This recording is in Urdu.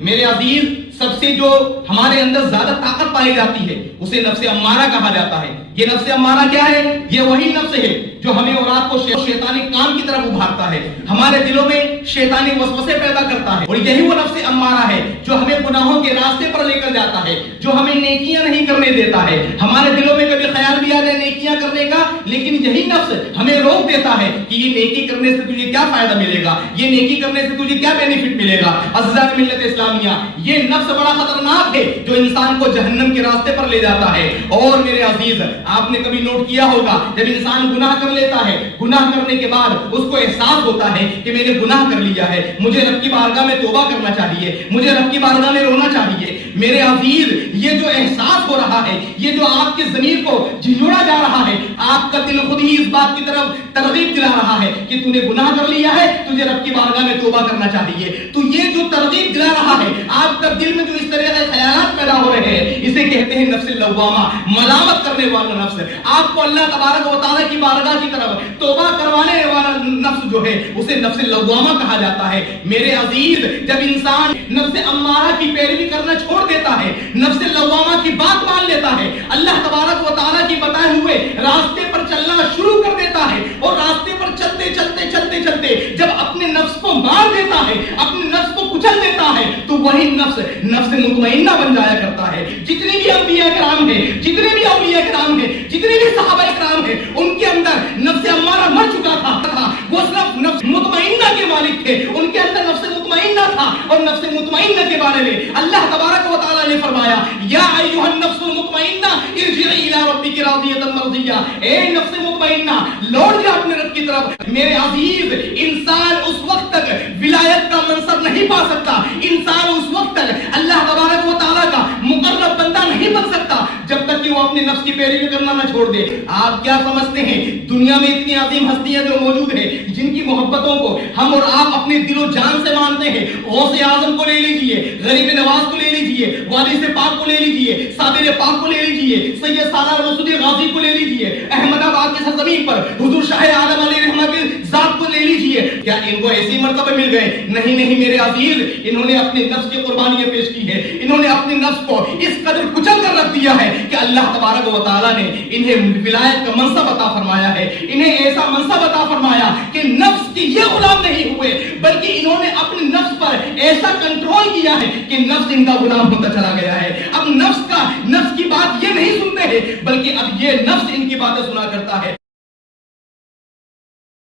میرے عزیز سب سے جو ہمارے اندر زیادہ طاقت پائی جاتی ہے اسے نفس امارہ کہا جاتا ہے. یہ نفس امارہ کیا ہے؟ یہ وہی نفس ہے جو ہمیں اور آپ کو شیطانی کام کی طرف ابھارتا ہے, ہمارے دلوں میں شیطانی وسوسے پیدا کرتا ہے, اور یہی وہ نفس امارہ ہے جو ہمیں گناہوں کے راستے پر لے کر جاتا ہے, جو ہمیں نیکیاں نہیں کرنے دیتا ہے. ہمارے دلوں میں کبھی خیال بھی آ جائے نیکیاں کرنے کا, لیکن یہی نفس ہمیں روک دیتا ہے کہ یہ نیکی کرنے سے تجھے کیا فائدہ ملے گا, یہ نیکی کرنے سے تجھے کیا بینیفٹ ملے گا. عزیزان ملت اسلامیہ, یہ نفس بڑا خطرناک ہے جو انسان کو جہنم کے راستے پر لے جاتا ہے. اور میرے عزیز, آپ نے کبھی نوٹ کیا ہوگا جب انسان گناہ کر لیتا ہے, گناہ کرنے کے بعد اس کو احساس ہوتا ہے کہ میں نے گناہ کر لیا ہے, مجھے رب کی بارگاہ میں توبہ کرنا چاہیے, مجھے رب کی بارگاہ میں رونا چاہیے. میرے عزیز, یہ جو احساس ہو رہا ہے, یہ جو آپ کے ضمیر کو جھنجھوڑا جا رہا ہے, آپ کا دل خود ہی اس بات کی طرف ترغیب دلا رہا ہے کہ تو نے گناہ کر لیا ہے, تجھے رب کی بارگاہ میں توبہ کرنا چاہیے. تو یہ جو ترغیب دلا رہا ہے, آپ کا دل میں جو اس طرح کے خیالات پیدا ہو رہے ہیں, اسے کہتے ہیں نفس اللوامہ, ملامت کرنے والا نفس. آپ کو اللہ تبارک و تعالیٰ کی بارگاہ کی طرف توبہ کروانے والا نفس جو ہے اسے نفس اللوامہ کہا جاتا ہے. میرے عزیز, جب انسان نفس امارہ کی پیروی کرنا چھوڑ دیتا ہے, نفس اللوامہ کی بات مان لیتا ہے, اللہ تبارک و تعالیٰ کی بتائے ہوئے راستے پر چلنا شروع کر دیتا ہے, اور راستے پر چلتے چلتے چلتے چلتے جب اپنے نفس کو مار دیتا ہے, اپنے نفس کو کچل دیتا ہے, تو وہی نفس نفس مطمئنہ بن جایا کرتا ہے. جتنے بھی انبیاء کرام ہیں, جتنے بھی اولیاء کرام ہیں, جتنے بھی صحابہ کرام ہیں, ان کے اندر نفس امارہ مر چکا تھا. وہ صرف نفس مطمئنہ کے مالک تھے, ان کے اندر نفس مطمئنہ تھا. اور نفس مطمئنہ کے بارے میں اللہ تبارک و تعالیٰ نے فرمایا, یا ایھا النفس المطمئنہ ارجعی الی ربک راضیۃ مرضیہ, اے نفس مطمئنہ لوٹ جا اپنے رب کی طرف. میرے عزیز, انسان اس وقت تک ولایت کا منصب نہیں پا سکتا, انسان اس وقت تک اللہ تبارک و تعالیٰ کا مقرب بندہ نہیں بن سکتا جب تک کہ وہ اپنے نفس کی پیروی کرنا نہ چھوڑ دے. آپ کیا سمجھتے ہیں, دنیا میں اتنی عظیم ہستیاں جو موجود ہیں, جن کی محبتوں کو ہم اور آپ اپنے دل و جان سے مانتے ہیں, غوث اعظم کو لے لیجئے, غریب نواز کو لے لیجئے, وارث پاک کو لے لیجئے, صابر پاک کو لے لیجئے, سید سالار مسعود غازی کو لے لیجئے, احمد آباد کی سرزمین پر حضور شاہ عالم علیہ رحمہ کی ذات کو لے لیجئے. کیا ان کو ایسی مرتبہ مل گئے؟ نہیں نہیں میرے عزیز, انہوں نے اپنے نفس کی قربانیاں پیش کی ہے, انہوں نے اپنے نفس کو اس قدر کچل کر رکھ دیا ہے کہ اللہ تبارک و تعالیٰ نے انہیں ولایت کا منصب عطا فرمایا ہے, انہیں ایسا منصب عطا فرمایا کہ نفس کے یہ غلام نہیں ہوئے, بلکہ انہوں نے اپنے نفس پر ایسا کنٹرول کیا ہے کہ نفس ان کا غلام ہوتا چلا گیا ہے. اب نفس کی بات یہ نہیں سنتے ہیں, بلکہ اب یہ نفس ان کی باتیں سنا کرتا ہے.